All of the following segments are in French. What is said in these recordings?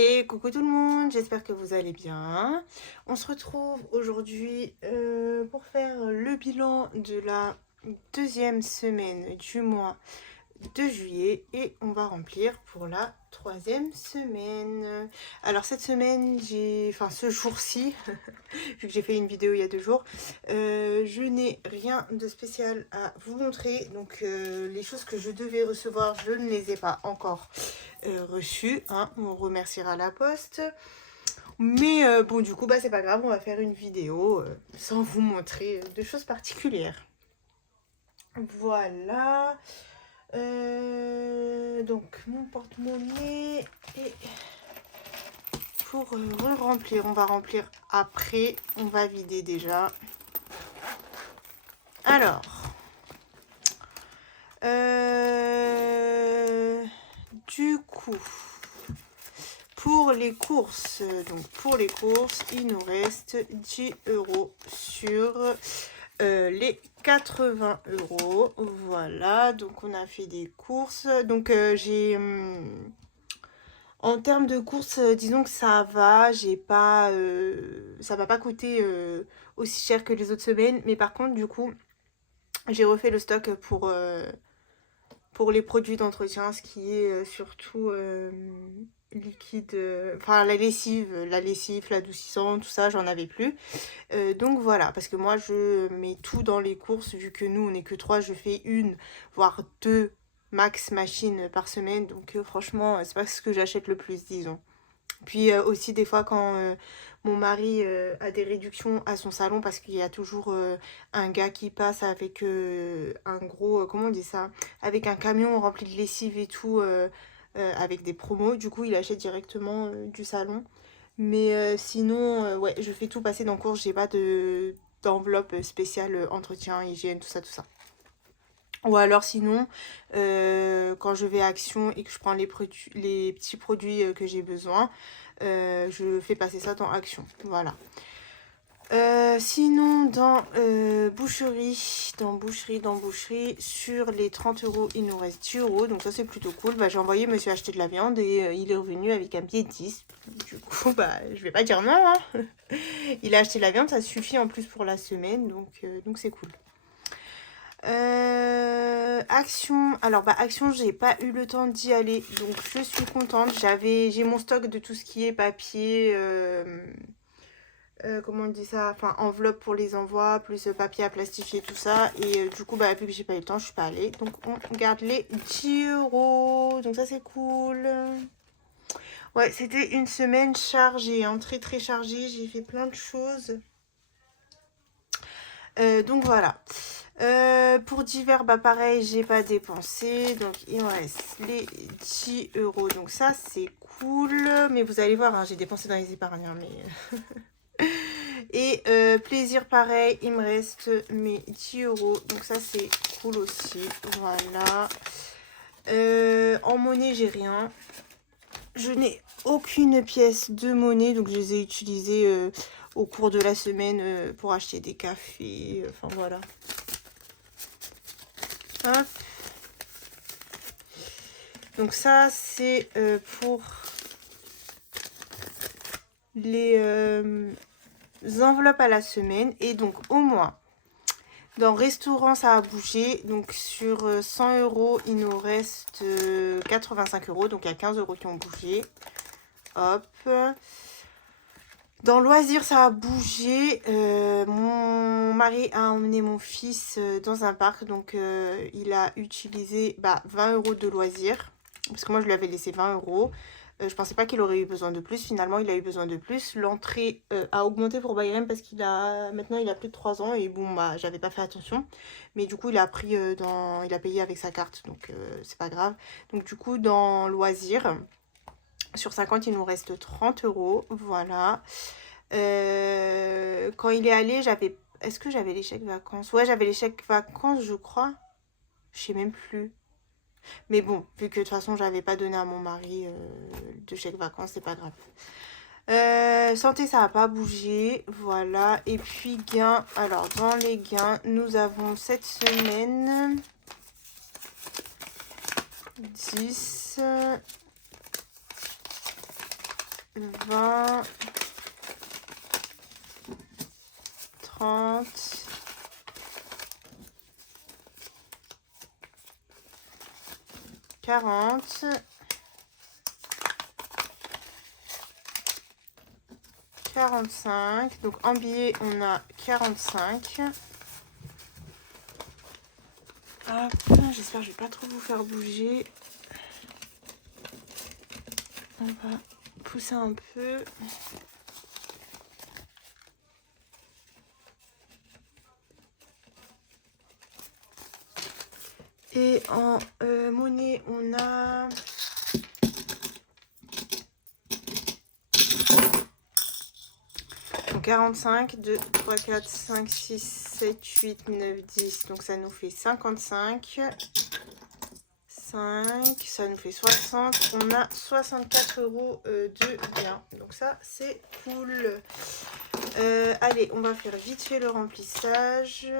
Et coucou tout le monde, j'espère que vous allez bien. On se retrouve aujourd'hui pour faire le bilan de la deuxième semaine du mois de juillet et on va remplir pour la troisième semaine. Alors cette semaine, enfin ce jour-ci, vu que j'ai fait une vidéo il y a 2 jours, je n'ai rien de spécial à vous montrer. Donc les choses que je devais recevoir, je ne les ai pas encore reçues, hein. On remerciera la poste. Mais bon, du coup, bah c'est pas grave, on va faire une vidéo sans vous montrer de choses particulières. Voilà. Donc mon porte-monnaie et pour remplir, on va remplir après, on va vider déjà. Alors, du coup, pour les courses, il nous reste 10 € sur les 80 €. Voilà, donc on a fait des courses. Donc j'ai en termes de courses, disons que ça va, ça m'a pas coûté aussi cher que les autres semaines, mais par contre du coup j'ai refait le stock pour les produits d'entretien, ce qui est surtout liquide, enfin la lessive, l'adoucissant, tout ça, j'en avais plus. Donc voilà, parce que moi je mets tout dans les courses, vu que nous on n'est que 3, je fais une, voire 2 max machines par semaine, donc franchement c'est pas ce que j'achète le plus, disons. Puis aussi des fois quand mon mari a des réductions à son salon, parce qu'il y a toujours un gars qui passe avec un gros, comment on dit ça, avec un camion rempli de lessive et tout, avec des promos, du coup il achète directement du salon. Mais sinon, ouais, je fais tout passer dans course, j'ai pas d'enveloppe spéciale entretien, hygiène, tout ça, tout ça. Ou alors sinon, quand je vais à Action et que je prends les petits produits que j'ai besoin, je fais passer ça dans Action. Voilà. Sinon, dans boucherie, sur les 30 €, il nous reste 10 €. Donc ça, c'est plutôt cool. Bah, j'ai envoyé monsieur acheter de la viande et il est revenu avec un billet de 10. Du coup, bah, je vais pas dire non, hein. Il a acheté de la viande, ça suffit en plus pour la semaine. Donc c'est cool. Action, alors bah Action, j'ai pas eu le temps d'y aller, donc je suis contente. J'ai mon stock de tout ce qui est papier, comment on dit ça, enfin enveloppe pour les envois, plus papier à plastifier, tout ça. Et du coup, bah vu que j'ai pas eu le temps, je suis pas allée, donc on garde les 10 €. Donc ça c'est cool. Ouais, c'était une semaine chargée, hein, très très chargée. J'ai fait plein de choses. Donc voilà. Pour divers, bah pareil, j'ai pas dépensé. Donc il me reste les 10 €. Donc ça, c'est cool. Mais vous allez voir, hein, j'ai dépensé dans les épargnes. Hein, mais... Et plaisir, pareil, il me reste mes 10 €. Donc ça, c'est cool aussi. Voilà. En monnaie, j'ai rien. Je n'ai aucune pièce de monnaie. Donc je les ai utilisées au cours de la semaine pour acheter des cafés. Enfin voilà. Hop. Donc ça, c'est pour les enveloppes à la semaine. Et donc au moins, dans restaurant, ça a bougé. Donc sur 100 €, il nous reste 85 €. Donc il y a 15 € qui ont bougé. Hop. Dans loisirs, ça a bougé. Mon mari a emmené mon fils dans un parc. Donc il a utilisé 20 € de loisirs. Parce que moi, je lui avais laissé 20 €. Je pensais pas qu'il aurait eu besoin de plus. Finalement, il a eu besoin de plus. L'entrée a augmenté pour Bayram parce maintenant il a plus de 3 ans. Et bon, bah, j'avais pas fait attention. Mais du coup, il a payé avec sa carte. Donc, c'est pas grave. Donc, du coup, dans loisirs, sur 50, il nous reste 30 €. Voilà. Quand il est allé, Est-ce que j'avais les chèques vacances? Ouais, j'avais les chèques vacances, je crois. Je sais même plus. Mais bon, vu que de toute façon, j'avais pas donné à mon mari de chèque vacances, c'est pas grave. Santé, ça n'a pas bougé. Voilà. Et puis gains. Alors, dans les gains, nous avons cette semaine 10. 20, 30, 40, 45. Donc en billets, on a 45. Hop, j'espère que je vais pas trop vous faire bouger. On va pousser un peu. Et en monnaie, on a 45, 2, 3, 4, 5, 6, 7, 8, 9, 10. Donc ça nous fait 55. 5, ça nous fait 60. On a 64 € de gain. Donc ça, c'est cool. Allez, on va faire vite fait le remplissage.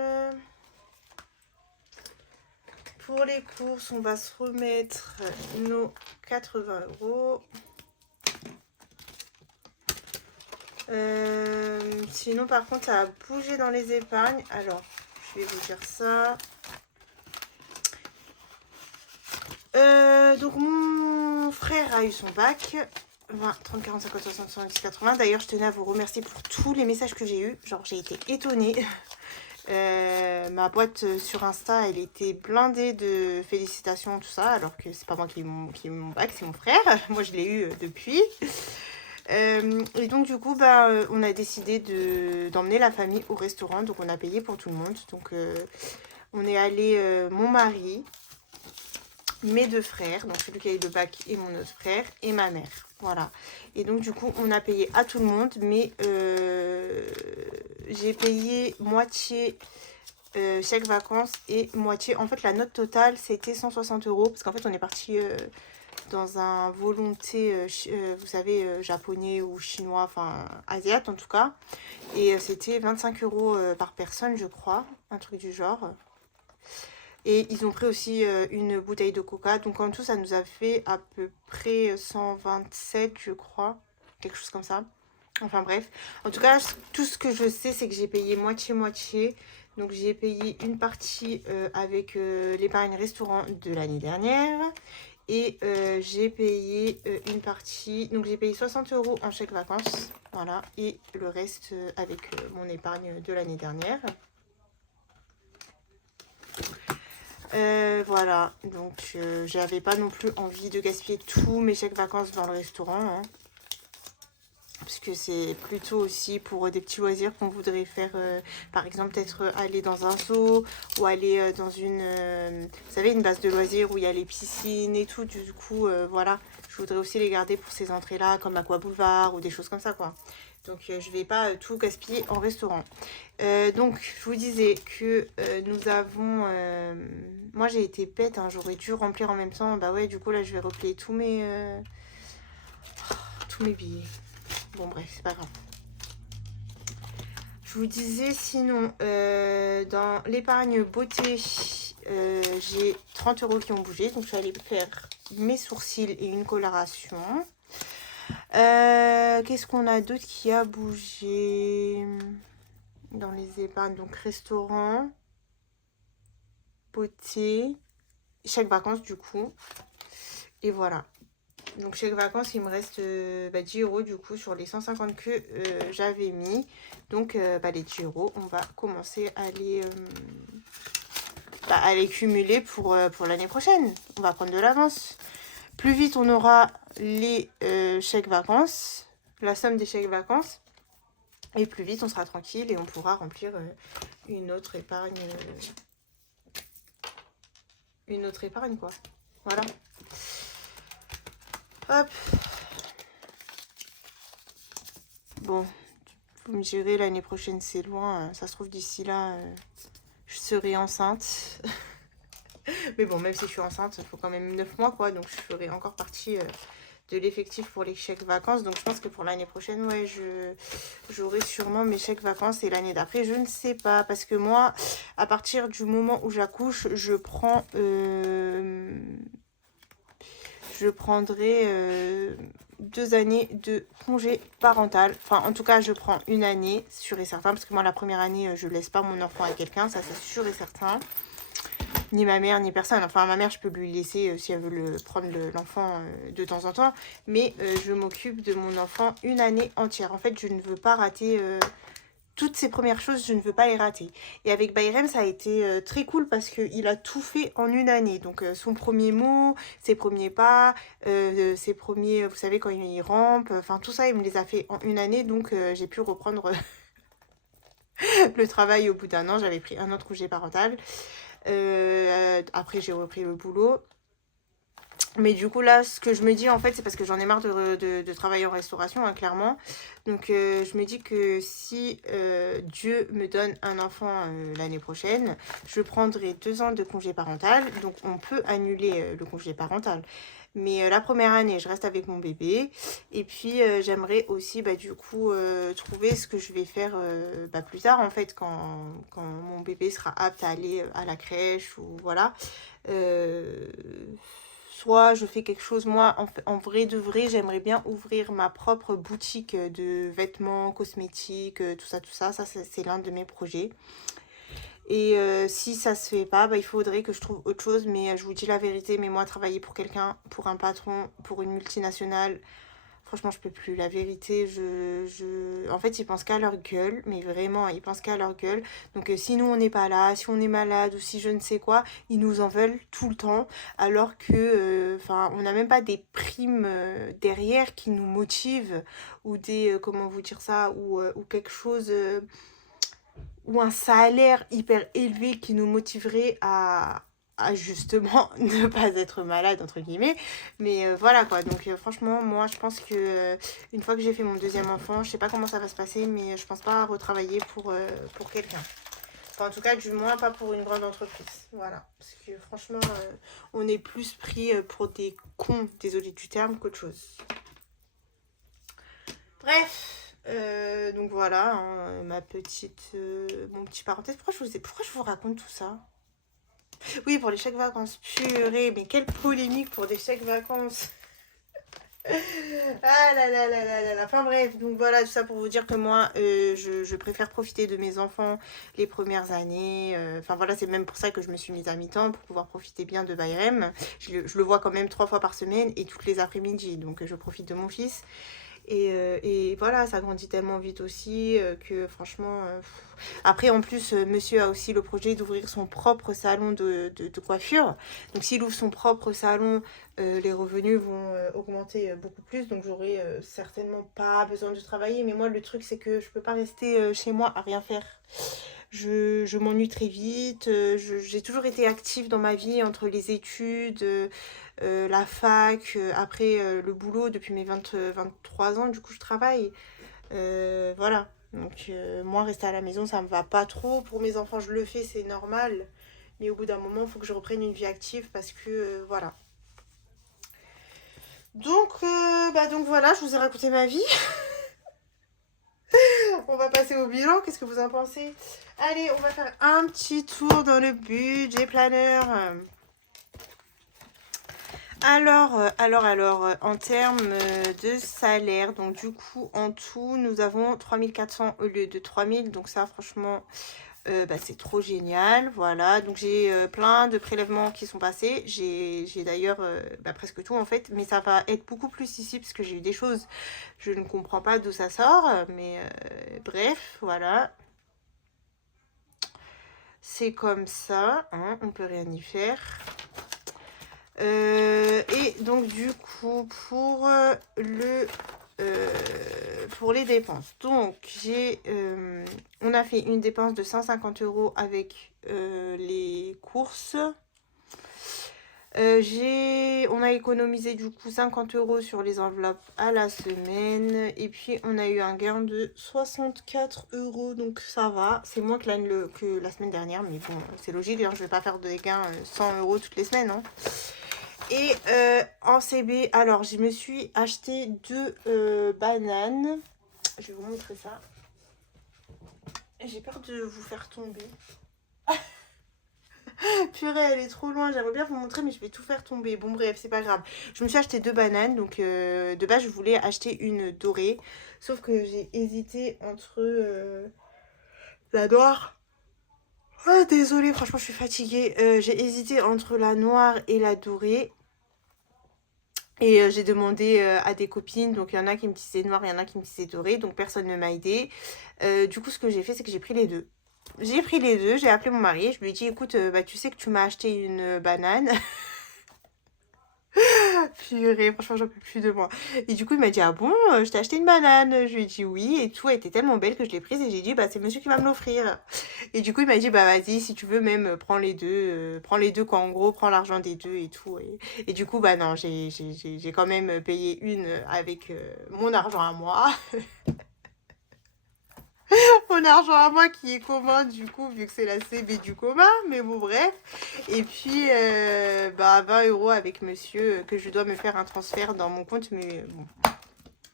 Pour les courses, on va se remettre nos 80 €. Sinon, par contre, ça a bougé dans les épargnes. Alors, je vais vous dire ça. Donc, mon frère a eu son bac. 20, 30, 40, 50, 60, 70, 80. D'ailleurs, je tenais à vous remercier pour tous les messages que j'ai eus. Genre, j'ai été étonnée. Ma boîte sur Insta, elle était blindée de félicitations, tout ça. Alors que c'est pas moi qui ai eu mon bac, c'est mon frère. Moi, je l'ai eu depuis. Et donc du coup on a décidé d'emmener la famille au restaurant, donc on a payé pour tout le monde. Donc on est allé, mon mari, mes deux frères, donc celui qui a eu le bac et mon autre frère, et ma mère, voilà. Et donc du coup on a payé à tout le monde, mais j'ai payé moitié chèque vacances et moitié, en fait la note totale c'était 160 €, parce qu'en fait on est parti dans un volonté, vous savez, japonais ou chinois, enfin asiate en tout cas. Et c'était 25 € par personne, je crois, un truc du genre. Et ils ont pris aussi une bouteille de coca. Donc en tout, ça nous a fait à peu près 127, je crois. Quelque chose comme ça. Enfin bref. En tout cas, tout ce que je sais, c'est que j'ai payé moitié-moitié. Donc j'ai payé une partie avec l'épargne restaurant de l'année dernière. Et j'ai payé une partie, donc j'ai payé 60 € en chèque vacances, voilà, et le reste avec mon épargne de l'année dernière. Voilà, donc j'avais pas non plus envie de gaspiller tous mes chèques vacances dans le restaurant, hein, parce que c'est plutôt aussi pour des petits loisirs qu'on voudrait faire, par exemple peut-être aller dans un zoo ou aller dans une, vous savez, une base de loisirs où il y a les piscines et tout. Du coup, voilà, je voudrais aussi les garder pour ces entrées-là, comme Aqua Boulevard ou des choses comme ça, quoi. Donc je vais pas tout gaspiller en restaurant. Donc je vous disais que nous avons, moi j'ai été bête, hein, j'aurais dû remplir en même temps. Bah ouais, du coup là je vais replier tous mes billets. Bon bref, c'est pas grave. Je vous disais sinon, dans l'épargne beauté, j'ai 30 € qui ont bougé. Donc je vais aller faire mes sourcils et une coloration. Qu'est-ce qu'on a d'autre qui a bougé dans les épargnes? Donc restaurant, beauté, chèque vacances du coup. Et voilà. Donc chèque vacances, il me reste 10 € du coup sur les 150 que j'avais mis. Donc les 10 €, on va commencer à les cumuler pour l'année prochaine. On va prendre de l'avance. Plus vite on aura les chèques vacances, la somme des chèques vacances, et plus vite on sera tranquille et on pourra remplir une autre épargne quoi. Voilà. Hop. Bon, vous me direz, l'année prochaine c'est loin. Ça se trouve d'ici là, je serai enceinte. Mais bon, même si je suis enceinte, il faut quand même 9 mois quoi. Donc je ferai encore partie de l'effectif pour les chèques vacances. Donc je pense que pour l'année prochaine, ouais, j'aurai sûrement mes chèques vacances. Et l'année d'après, je ne sais pas. Parce que moi, à partir du moment où j'accouche, je prendrai 2 années de congé parental. Enfin, en tout cas, je prends une année, sûr et certain, parce que moi, la première année, je laisse pas mon enfant à quelqu'un, ça c'est sûr et certain. Ni ma mère, ni personne. Enfin, ma mère, je peux lui laisser si elle veut prendre l'enfant de temps en temps. Mais je m'occupe de mon enfant une année entière. En fait, je ne veux pas rater... toutes ces premières choses, je ne veux pas les rater. Et avec Bayrem, ça a été très cool parce qu'il a tout fait en une année. Donc son premier mot, ses premiers pas, ses premiers, vous savez, quand il rampe, enfin tout ça, il me les a fait en une année. Donc j'ai pu reprendre le travail au bout d'un an. J'avais pris un autre congé parental. Après, j'ai repris le boulot. Mais du coup, là, ce que je me dis, en fait, c'est parce que j'en ai marre de travailler en restauration, hein, clairement. Donc, je me dis que si Dieu me donne un enfant l'année prochaine, je prendrai 2 ans de congé parental. Donc, on peut annuler le congé parental. Mais la première année, je reste avec mon bébé. Et puis, j'aimerais aussi, bah, du coup, trouver ce que je vais faire bah, plus tard, en fait, quand mon bébé sera apte à aller à la crèche ou voilà. Soit je fais quelque chose, moi, en vrai de vrai, j'aimerais bien ouvrir ma propre boutique de vêtements, cosmétiques, tout ça. Ça, c'est l'un de mes projets. Et si ça se fait pas, bah, il faudrait que je trouve autre chose. Mais je vous dis la vérité, mais moi, travailler pour quelqu'un, pour un patron, pour une multinationale, franchement, je peux plus. La vérité, en fait, ils pensent qu'à leur gueule. Mais vraiment, ils pensent qu'à leur gueule. Donc, si nous, on n'est pas là, si on est malade ou si je ne sais quoi, ils nous en veulent tout le temps. Alors que, enfin, on n'a même pas des primes derrière qui nous motivent. Ou des, comment vous dire ça, ou quelque chose... ou un salaire hyper élevé qui nous motiverait à justement ne pas être malade entre guillemets, mais voilà quoi. Donc franchement, moi je pense que une fois que j'ai fait mon deuxième enfant, je sais pas comment ça va se passer, mais je pense pas retravailler pour quelqu'un. Enfin, en tout cas, du moins pas pour une grande entreprise. Voilà, parce que franchement on est plus pris pour des cons, désolé du terme, qu'autre chose. Bref, donc voilà, hein, mon petit parenthèse. Pourquoi je vous raconte tout ça? Oui, pour les chèques vacances. Purée, mais quelle polémique pour des chèques vacances. Ah là là là là là là. Enfin bref, donc voilà, tout ça pour vous dire que moi, je préfère profiter de mes enfants les premières années. Enfin voilà, c'est même pour ça que je me suis mise à mi-temps, pour pouvoir profiter bien de Bayrem. Je le vois quand même 3 fois par semaine et toutes les après-midi, donc je profite de mon fils. Et voilà, ça grandit tellement vite aussi que franchement... Après, en plus, monsieur a aussi le projet d'ouvrir son propre salon de coiffure. Donc, s'il ouvre son propre salon, les revenus vont augmenter beaucoup plus. Donc, j'aurai certainement pas besoin de travailler. Mais moi, le truc, c'est que je peux pas rester chez moi à rien faire. Je m'ennuie très vite. J'ai toujours été active dans ma vie entre les études, la fac, après le boulot depuis mes 23 ans. Du coup, je travaille. Voilà. Donc, moi, rester à la maison, ça me va pas trop. Pour mes enfants, je le fais, c'est normal. Mais au bout d'un moment, il faut que je reprenne une vie active parce que, voilà. Donc voilà, je vous ai raconté ma vie. On va passer au bilan. Qu'est-ce que vous en pensez? Allez, on va faire un petit tour dans le budget planner. Alors, en termes de salaire, donc du coup, en tout, nous avons 3400 au lieu de 3000. Donc ça, franchement, bah, c'est trop génial. Voilà, donc j'ai plein de prélèvements qui sont passés. J'ai d'ailleurs bah, presque tout en fait. Mais ça va être beaucoup plus ici parce que j'ai eu des choses, je ne comprends pas d'où ça sort. Mais bref, voilà. C'est comme ça, hein, on peut rien y faire. Et donc du coup pour les dépenses, donc on a fait une dépense de 150 € avec les courses. On a économisé du coup 50 € sur les enveloppes à la semaine. Et puis on a eu un gain de 64 €. Donc ça va. C'est moins que la semaine dernière. Mais bon, c'est logique. Hein, je vais pas faire des gains 100 € toutes les semaines. Hein. Et en CB, alors je me suis acheté 2 bananes. Je vais vous montrer ça. J'ai peur de vous faire tomber. Purée, elle est trop loin. J'aimerais bien vous montrer, mais je vais tout faire tomber. Bon, bref, c'est pas grave. Je me suis acheté 2 bananes. Donc, de base, je voulais acheter une dorée. Sauf que j'ai hésité entre la noire. Ah, désolée, franchement, je suis fatiguée. J'ai hésité entre la noire et la dorée. Et j'ai demandé à des copines, donc il y en a qui me disaient noir, il y en a qui me disaient doré, donc personne ne m'a aidé. Du coup, ce que j'ai fait, c'est que j'ai pris les deux. J'ai pris les deux, j'ai appelé mon mari, je lui ai dit, écoute, bah, tu sais que tu m'as acheté une banane. Purée, franchement, j'en peux plus de moi. Et du coup, il m'a dit, ah bon, je t'ai acheté une banane. Je lui ai dit oui, et tout, elle était tellement belle que je l'ai prise, et j'ai dit, bah, c'est monsieur qui va me l'offrir. Et du coup, il m'a dit, bah, vas-y, si tu veux, même, prends les deux, quoi, en gros, prends l'argent des deux et tout. Et du coup, bah, non, j'ai quand même payé une avec mon argent à moi. Mon argent à moi qui est commun, du coup, vu que c'est la CB du commun, mais bon, bref. Et puis, bah, 20 € avec monsieur, que je dois me faire un transfert dans mon compte, mais bon,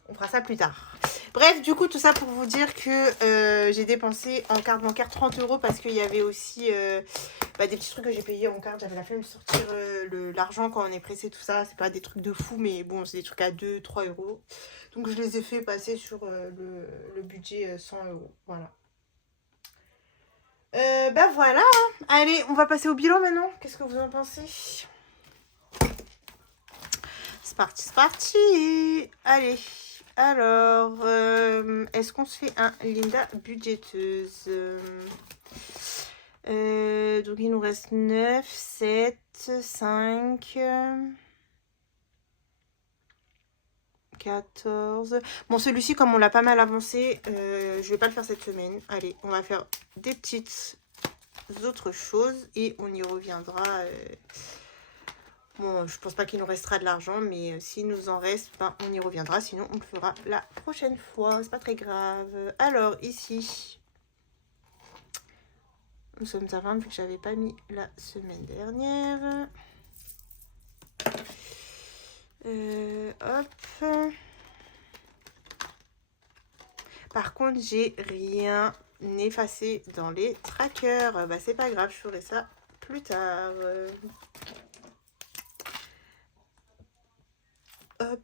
on fera ça plus tard. Bref, du coup, tout ça pour vous dire que j'ai dépensé en carte bancaire 30 € parce qu'il y avait aussi bah, des petits trucs que j'ai payés en carte. J'avais la flemme de sortir l'argent quand on est pressé, tout ça. C'est pas des trucs de fou, mais bon, c'est des trucs à 2-3 €. Donc, je les ai fait passer sur le budget 100 €. Voilà. Bah voilà. Allez, on va passer au bilan maintenant. Qu'est-ce que vous en pensez? C'est parti, c'est parti. Allez. Alors, est-ce qu'on se fait un Linda budgéteuse? Donc, il nous reste 9, 7, 5, 14. Bon, celui-ci, comme on l'a pas mal avancé, je vais pas le faire cette semaine. Allez, on va faire des petites autres choses et on y reviendra. Bon, je pense pas qu'il nous restera de l'argent, mais s'il nous en reste, ben, on y reviendra. Sinon, on le fera la prochaine fois. C'est pas très grave. Alors, ici, nous sommes à 20, vu que j'avais pas mis la semaine dernière. Hop. Par contre, j'ai rien effacé dans les trackers. Bah, c'est pas grave, je ferai ça plus tard. Hop.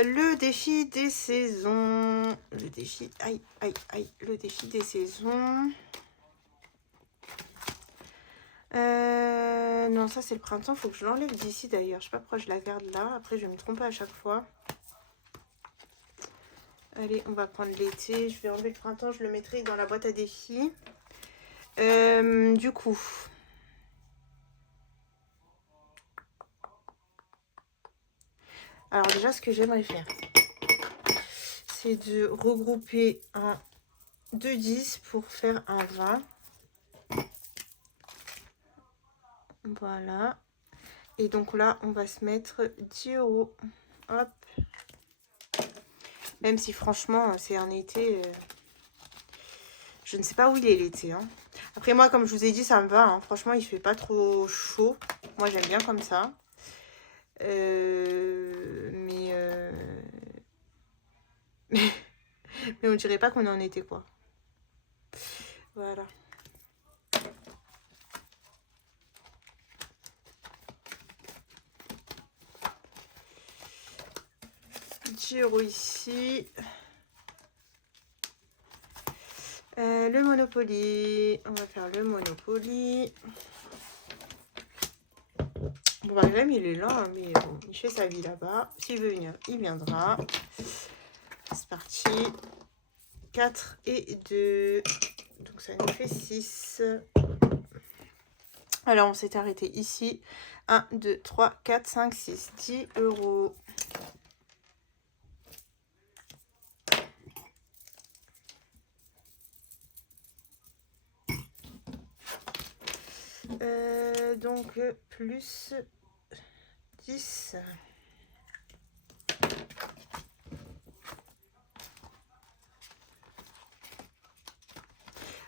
Le défi des saisons. Le défi. Aïe, aïe, aïe. Le défi des saisons. Non, ça c'est le printemps. Faut que je l'enlève d'ici d'ailleurs. Je sais pas pourquoi je la garde là. Après, je vais me tromper à chaque fois. Allez, on va prendre l'été. Je vais enlever le printemps. Je le mettrai dans la boîte à défis. Du coup. Alors déjà, ce que j'aimerais faire, c'est de regrouper un 2-10 pour faire un 20. Voilà. Et donc là, on va se mettre 10 €. Hop. Même si franchement, c'est un été... je ne sais pas où il est l'été. Hein. Après moi, comme je vous ai dit, ça me va. Hein. Franchement, il fait pas trop chaud. Moi, j'aime bien comme ça. Mais on dirait pas qu'on est en été, quoi. Voilà. €10 ici. Le Monopoly. On va faire le Monopoly. Bon, bah, même il est là, hein, mais bon, il fait sa vie là-bas. S'il veut venir, il viendra. C'est parti. 4 et 2. Donc ça nous fait 6. Alors on s'est arrêté ici. 1, 2, 3, 4, 5, 6. 10 €. Donc plus 10.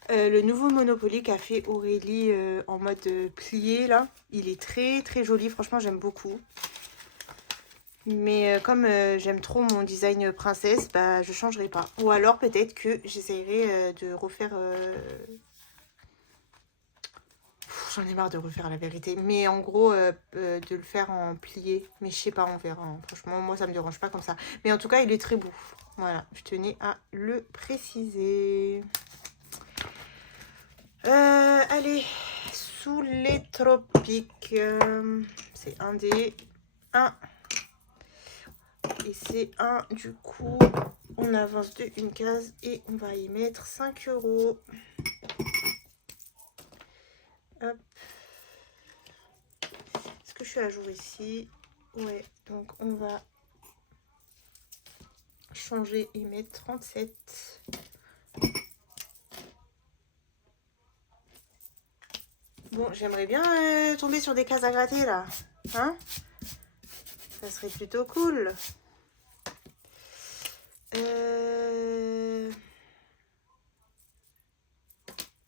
Le nouveau Monopoly qu'a fait Aurélie en mode plié là, il est très très joli, franchement j'aime beaucoup. Mais comme j'aime trop mon design princesse, bah je changerai pas. Ou alors peut-être que j'essayerai de refaire... J'en ai marre de refaire la vérité. Mais en gros, de le faire en plié. Mais je sais pas, on verra, hein. Franchement, moi ça me dérange pas comme ça. Mais en tout cas, il est très beau. Voilà, je tenais à le préciser. Allez, sous les tropiques. C'est un des... 1. Et c'est un, du coup, on avance de une case et on va y mettre 5 euros. Hop. Est-ce que je suis à jour ici? Ouais, donc on va changer et mettre 37. Bon, j'aimerais bien tomber sur des cases à gratter là. Hein? Ça serait plutôt cool.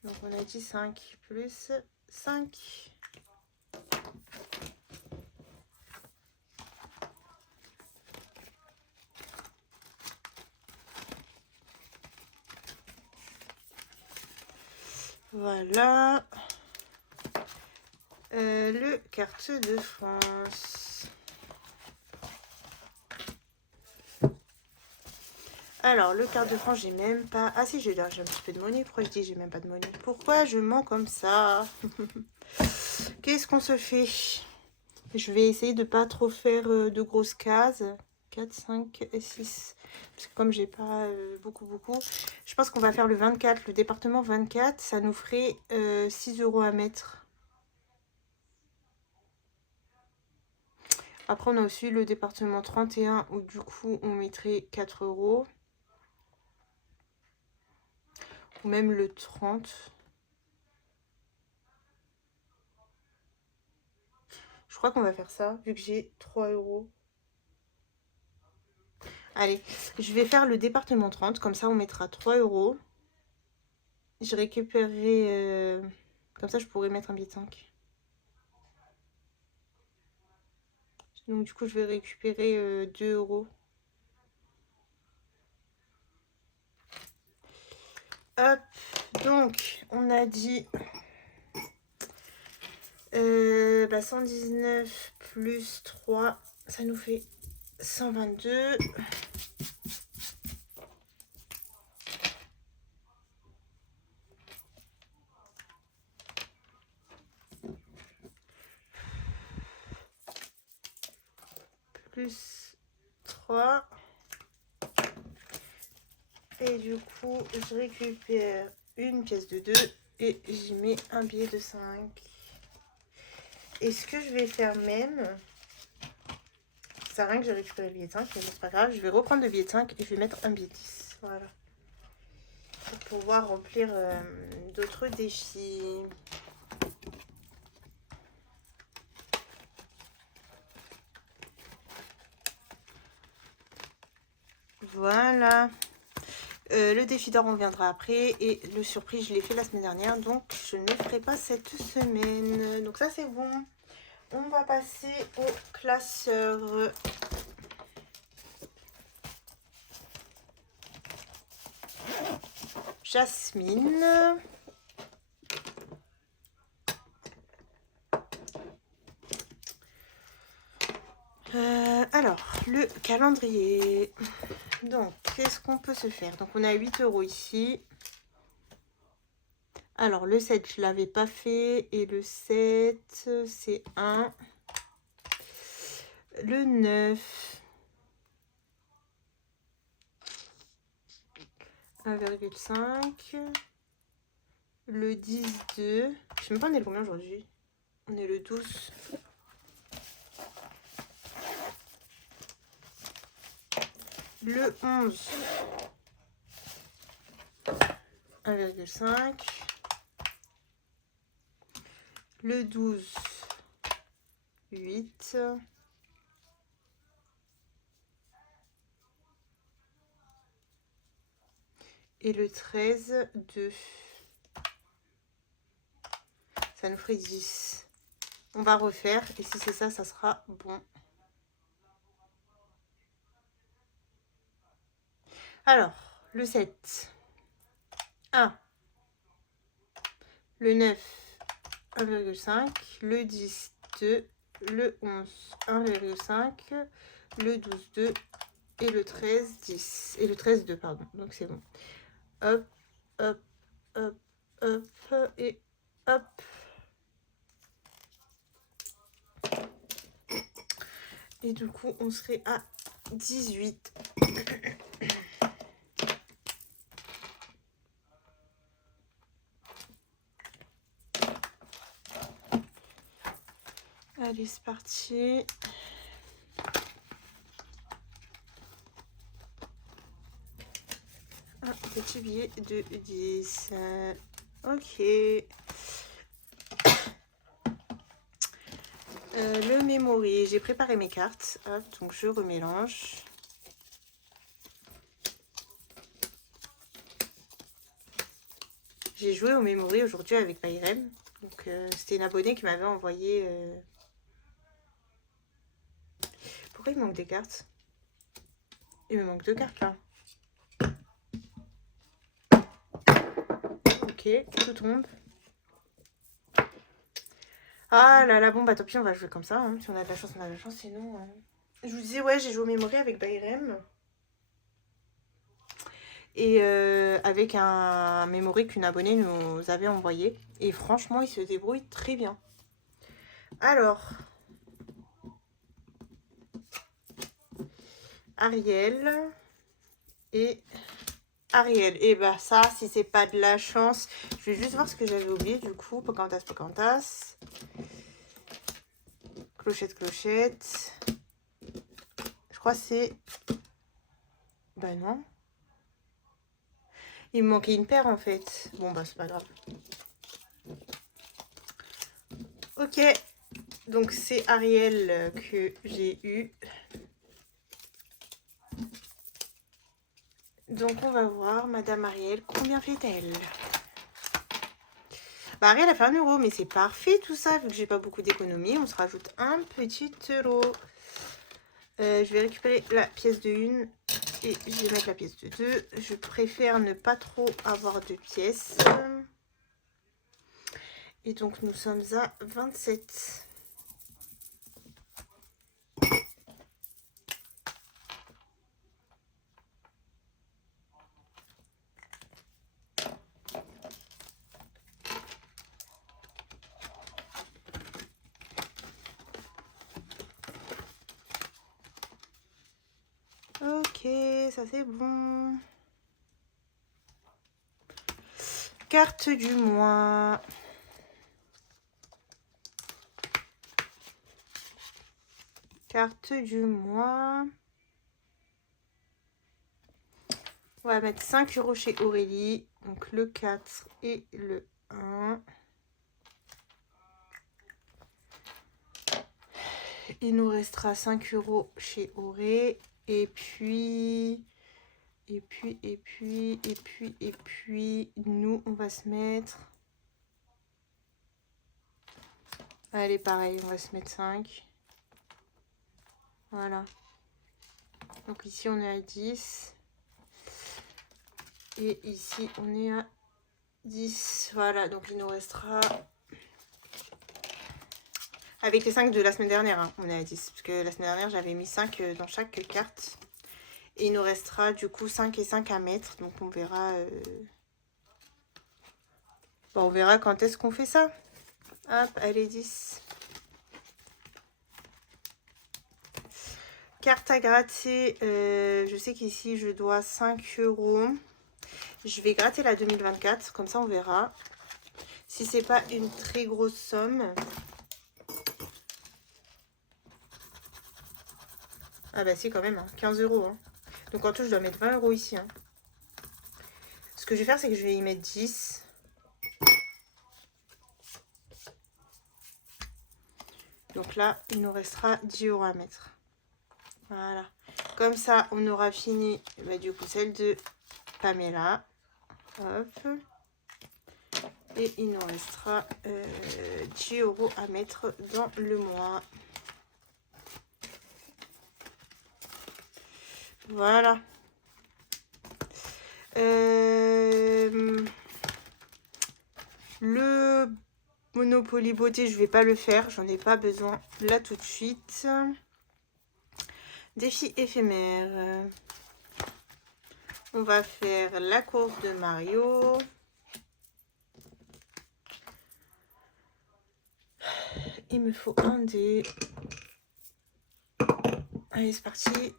Donc on a dit 5 plus 5. Voilà. Le carte de France. Alors, le carte de France, j'ai même pas... Ah si, j'ai un petit peu de monnaie. Pourquoi je dis j'ai même pas de monnaie? Pourquoi je mens comme ça? Qu'est-ce qu'on se fait? Je vais essayer de pas trop faire de grosses cases. 4, 5 et 6. Parce que comme j'ai pas beaucoup, je pense qu'on va faire le 24. Le département 24, ça nous ferait 6 euros à mettre. Après, on a aussi le département 31 où du coup, on mettrait 4 euros. Ou même le 30. Je crois qu'on va faire ça, vu que j'ai 3 euros. Allez, je vais faire le département 30, comme ça on mettra 3 euros. Je récupérerai... comme ça, je pourrais mettre un billet de 5. Donc du coup, je vais récupérer 2 euros. Hop, donc on a dit 119 plus 3, ça nous fait 122. Plus 3. Et du coup, je récupère une pièce de 2 et j'y mets un billet de 5. Et ce que je vais faire même, ça sert à rien que j'ai récupéré le billet de 5, mais c'est pas grave, je vais reprendre le billet de 5 et je vais mettre un billet de 10. Voilà. Pour pouvoir remplir d'autres défis. Voilà. Le défi d'or, on viendra après. Et le surprise, je l'ai fait la semaine dernière. Donc, je ne le ferai pas cette semaine. Donc, ça, c'est bon. On va passer au classeur. Jasmine. Alors, le calendrier. Donc, qu'est-ce qu'on peut se faire? Donc, on a 8 euros ici. Alors, le 7, je ne l'avais pas fait. Et le 7, c'est 1. Le 9, 1,5. Le 10, 2. Je sais même pas on est le combien aujourd'hui. On est le 12. Le 11, 1,5. Le 12, 8. Et le 13, 2. Ça nous ferait 10. On va refaire. Et si c'est ça, ça sera bon. Alors, le 7, 1. Le 9, 1,5. Le 10, 2. Le 11, 1,5. Le 12, 2. Et le 13, 10. Et le 13, 2, pardon. Donc, c'est bon. Hop, hop, hop, hop. Et hop. Et du coup, on serait à 18. Allez, c'est parti. Un petit billet de 10. Ok. Le memory. J'ai préparé mes cartes. Hop, donc je remélange. J'ai joué au memory aujourd'hui avec Bayrem. Donc c'était une abonnée qui m'avait envoyé... Pourquoi il manque des cartes? Il me manque 2 cartes là. Ok, tout tombe. Ah là là, bon bah tant pis, on va jouer comme ça. Hein. Si on a de la chance, on a de la chance. Sinon... Je vous disais, ouais, j'ai joué au memory avec Bayrem. Et avec un memory qu'une abonnée nous avait envoyé. Et franchement, il se débrouille très bien. Alors... Ariel et Ariel. Et bah ça, si c'est pas de la chance, je vais juste voir ce que j'avais oublié du coup. Pocahontas, Pocahontas. Clochette, clochette. Je crois que c'est... Bah non. Il me manquait une paire en fait. Bon bah c'est pas grave. Ok. Donc c'est Ariel que j'ai eu. Donc on va voir, Madame Ariel, combien fait-elle? Bah Ariel a fait 1 euro, mais c'est parfait tout ça, vu que j'ai pas beaucoup d'économie. On se rajoute un petit euro. Je vais récupérer la pièce de 1 et je vais mettre la pièce de 2. Je préfère ne pas trop avoir de pièces. Et donc nous sommes à 27. Ok, ça c'est bon. Carte du mois. Carte du mois. On va mettre 5 € chez Aurélie. Donc le 4 et le 1. Il nous restera 5 € chez Auré. Et puis, nous, on va se mettre... Allez, pareil, on va se mettre 5. Voilà. Donc ici, on est à 10. Et ici, on est à 10. Voilà, donc il nous restera... Avec les 5 de la semaine dernière, hein, on est à 10. Parce que la semaine dernière, j'avais mis 5 dans chaque carte. Et il nous restera du coup 5 et 5 à mettre. Donc on verra... Bon, on verra quand est-ce qu'on fait ça. Hop, allez, 10. Carte à gratter. Je sais qu'ici, je dois 5 €. Je vais gratter la 2024. Comme ça, on verra. Si c'est pas une très grosse somme... Ah bah si, quand même, hein, 15 €. Hein. Donc en tout, je dois mettre 20 € ici. Hein. Ce que je vais faire, c'est que je vais y mettre 10. Donc là, il nous restera 10 € à mettre. Voilà. Comme ça, on aura fini, bah, du coup, celle de Pamela. Hop. Et il nous restera 10 € à mettre dans le mois. Voilà. Le Monopoly Beauté, je vais pas le faire. J'en ai pas besoin là tout de suite. Défi éphémère. On va faire la course de Mario. Il me faut un dé. Allez, c'est parti.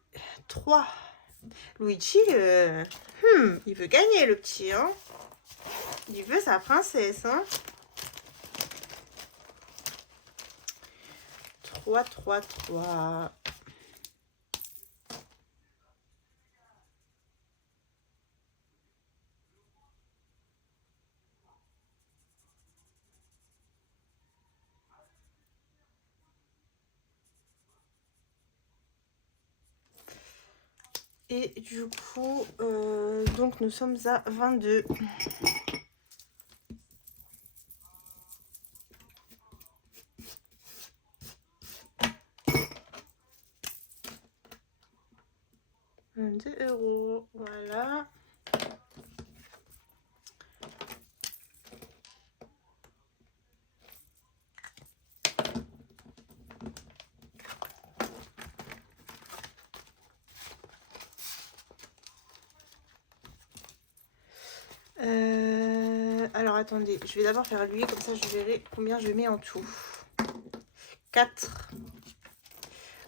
3. Luigi, il veut gagner le petit, hein. Il veut sa princesse, hein. 3, 3, 3. Et du coup, donc nous sommes à 22. €, voilà. Alors attendez, je vais d'abord faire lui, comme ça je verrai combien je mets en tout. 4.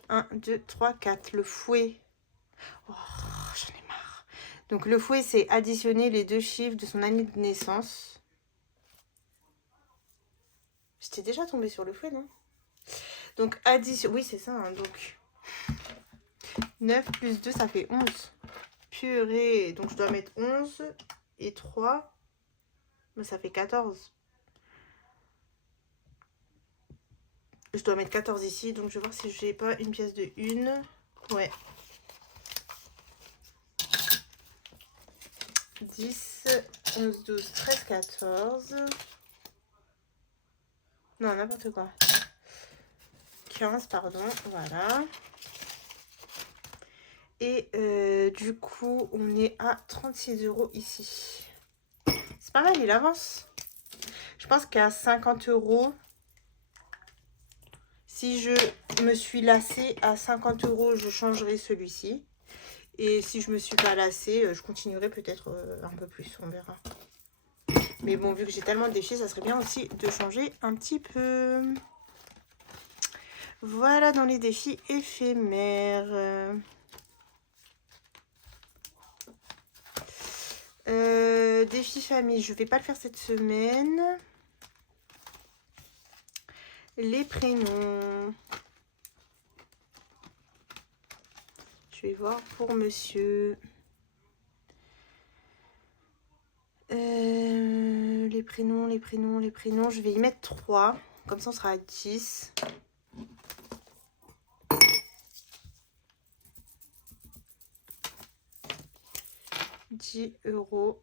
1, 2, 3, 4. Le fouet. Oh, j'en ai marre. Donc le fouet, c'est additionner les 2 chiffres de son année de naissance. J'étais déjà tombée sur le fouet, non? Donc addition... Oui, c'est ça, hein, donc... 9 plus 2, ça fait 11. Purée. Donc je dois mettre 11 et 3. Mais ça fait 14. Je dois mettre 14 ici. Donc je vais voir si j'ai pas une pièce de 1. Ouais. 10, 11, 12, 13, 14. Non, n'importe quoi. 15, pardon. Voilà. Et du coup, on est à 36 € ici. C'est pas mal, il avance. Je pense qu'à 50 €, si je me suis lassée, à 50 €, je changerai celui-ci. Et si je me suis pas lassée, je continuerai peut-être un peu plus, on verra. Mais bon, vu que j'ai tellement de défis, ça serait bien aussi de changer un petit peu. Voilà dans les défis éphémères. Défi famille, je vais pas le faire cette semaine. Les prénoms. Je vais voir pour monsieur. Les prénoms. Je vais y mettre 3. Comme ça, on sera à 10. €.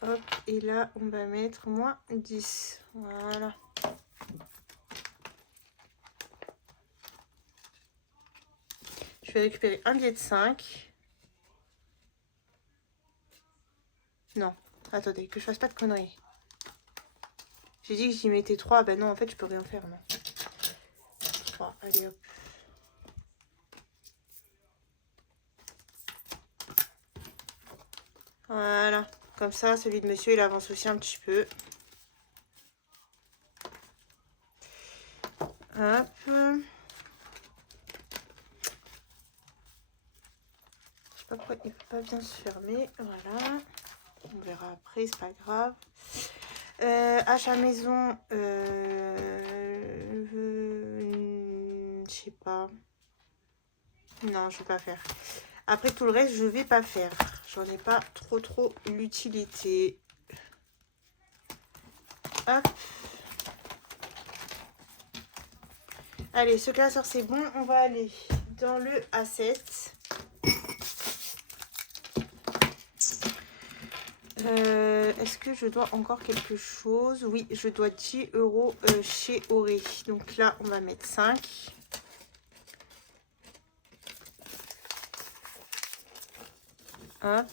Hop, et là, on va mettre moins 10. Voilà. Je vais récupérer un billet de 5. Non, attendez, que je fasse pas de conneries. J'ai dit que j'y mettais 3. Ben non, en fait, je peux rien faire, non. 3, allez, hop. Voilà. Comme ça, celui de monsieur, il avance aussi un petit peu. Hop. Je sais pas pourquoi il peut pas bien se fermer. Voilà. On verra après, c'est pas grave. Achat maison. Je sais pas. Non, je vais pas faire. Après tout le reste, je vais pas faire. J'en ai pas trop l'utilité. Hop. Allez, ce classeur c'est bon. On va aller dans le A7. Est-ce que je dois encore quelque chose? Oui, je dois 10 € chez Auré. Donc là, on va mettre 5. Hop,